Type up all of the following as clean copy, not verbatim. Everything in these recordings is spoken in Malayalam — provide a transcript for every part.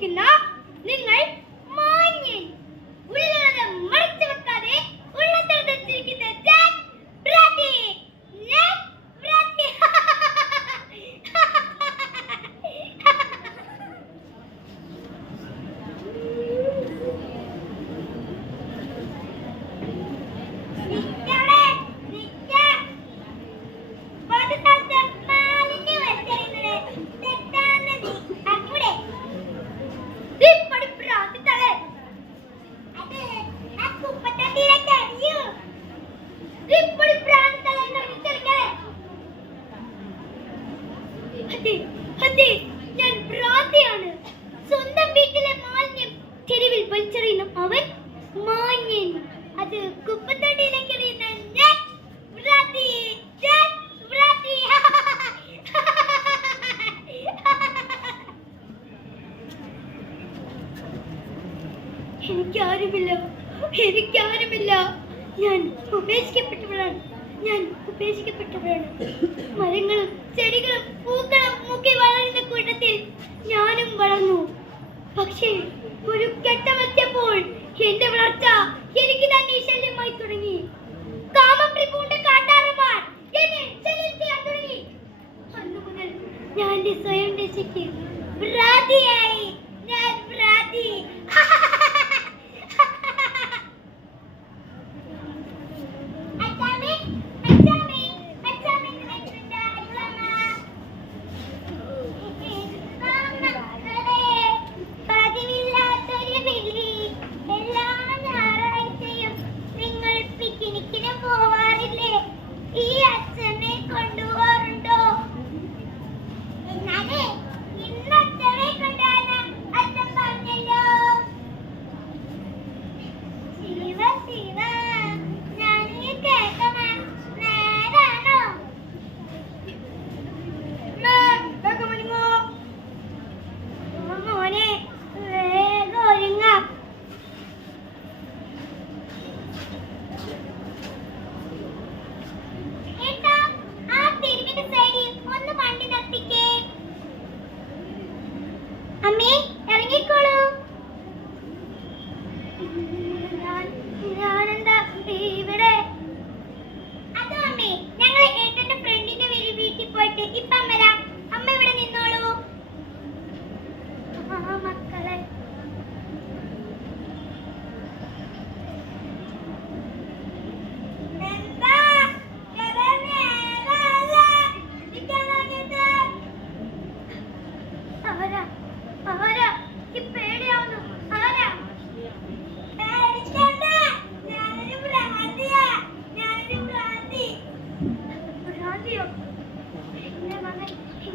വിശ്വസിക്കുന്ന നിങ്ങൾ മാന്യൻ. ഉള്ളത് മറച്ചു വെക്കാതെ ഉള്ളതെടുത്തിരിക്കുന്ന ഞാൻ ഭ്രാന്തിയാണ്. സ്വന്തം വീട്ടിലെ മാലിന്യം തെരുവിൽ വലിച്ചെറിയുന്ന അവൻ മാന്യൻ. അത് കുപ്പത്തൊട്ടിയിലേക്ക് എറിയുന്ന ഞാൻ ഭ്രാന്തി. എനിക്കാരുമില്ല. ഞാൻ ഉപേക്ഷിക്കപ്പെട്ടവളാണ്. മരങ്ങളും ചെടികളും പൂക്കളും മുക്കി വളരുന്ന കൂട്ടത്തിൽ ഞാനും വളർന്നു. പക്ഷേ ഒരു ഘട്ടമെത്തിയപ്പോൾ എന്റെ വളർച്ച എനിക്ക് തന്നെ ശല്യമായി തുടങ്ങി. കാമപ്രിപൂണ്ട കാട്ടാളന്മാർ എന്നെ ശല്യം ചെയ്യാൻ തുടങ്ങി. അന്നു മുതൽ ഞാൻ എന്റെ സ്വയം രക്ഷയ്ക്ക് ഭ്രാന്തിയായി. ഞാൻ ഭ്രാന്തി.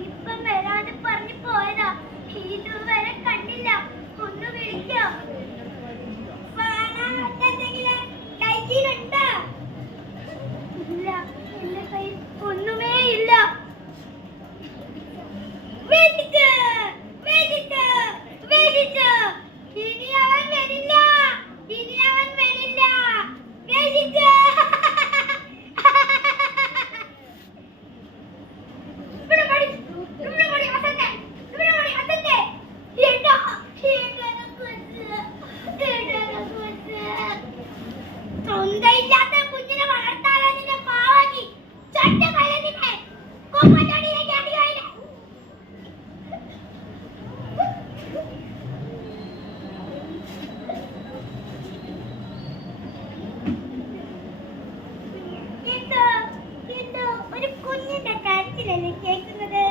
ഇപ്പം വരാന്ന് പറഞ്ഞു പോയതാ. ഇതുവരെ കണ്ടില്ല. ഒന്ന് വിളിക്കോ? കയ്യിലുണ്ടോ? ഇല്ല, എന്റെ കയ്യിൽ ഒന്നുമേ ഇല്ല. ഇനി അവൻ വരില്ല. ഒരു കുഞ്ഞിന്റെ കരച്ചിലല്ലേ കേൾക്കുന്നത്?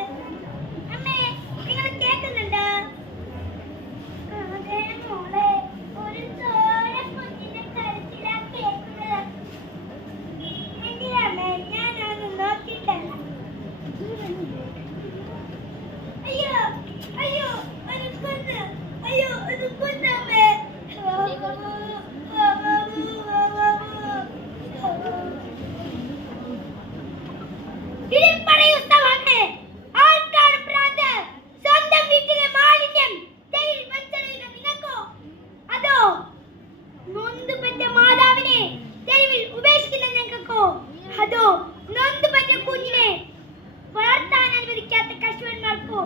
അമ്മേ, നിങ്ങൾ കേൾക്കുന്നുണ്ടോ? അതെ മോളെ, ഒരു ചോര കുഞ്ഞിന്റെ കരച്ചിലാ കേൾക്കുന്നത്. എന്തിനാമേ? ഞാനൊന്ന് നോക്കിയിട്ടല്ല. അയ്യോ അയ്യോ, ഒരു കുഞ്ഞ്. അയ്യോ, ഒരു കുഞ്ഞമ്മേ. അതോ നൊന്തുപറ്റ കുഞ്ഞിനെ വളർത്താൻ അനുവദിക്കാത്ത കർഷകന്മാർക്കോ